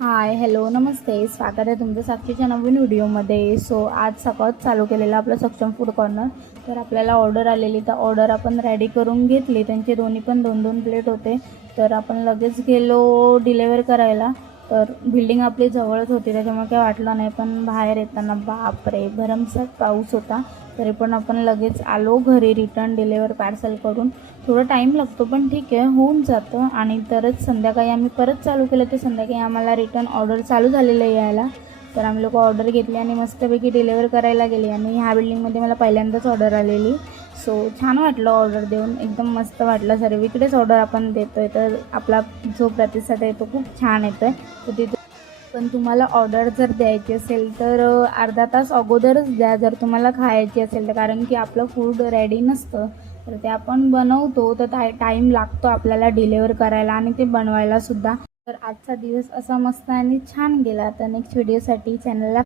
Hi hello नमस्ते, स्वागत आहे तुमचं साक्षीच्या नवीन व्हिडिओमध्ये. आज सकाळच चालू केलेलं आपलं सक्षम फूड कॉर्नर. तर आपल्याला ऑर्डर आलेली, तर ऑर्डर आपण रेडी करून घेतली. त्यांचे दोन्ही पण 2-2 प्लेट होते. तर आपण लगेच गेलो डिलेवर करायला. तर बिल्डिंग आपली जवळच होती, त्याच्यामुळे काही वाटलं नाही. पण बाहेर येताना बापरे भरमसाठ पाऊस होता. तरी पण आपण लगेच आलो घरी रिटर्न डिलेवर पार्सल करून. थोडा टाईम लागतो पण ठीक आहे, होऊन जातं. आणि तरच संध्याकाळी आम्ही परत चालू केलं, तर संध्याकाळी आम्हाला रिटर्न ऑर्डर चालू झालेलं यायला. तर आम्ही लोक ऑर्डर घेतली आणि मस्तपैकी डिलेवर करायला गेले. आणि ह्या बिल्डिंगमध्ये मला पहिल्यांदाच ऑर्डर आलेली. छान वाटलं ऑर्डर देऊन, एकदम मस्त वाटलं. सर्वीकडेच ऑर्डर आपण देतो आहे, तर आपला जो प्रतिसाद आहे तो खूप छान येतो आहे. तर तिथे पण तुम्हाला ऑर्डर जर द्यायची असेल तर अर्धा तास अगोदरच द्या, जर तुम्हाला खायची असेल तर. कारण की आपलं फूड रेडी नसतं, तर ते आपण बनवतो, तर टाईम लागतो आपल्याला डिलेवर करायला आणि ते बनवायलासुद्धा. तर आजचा दिवस असा मस्त आणि छान गेला. तर नेक्स्ट व्हिडिओसाठी चॅनलला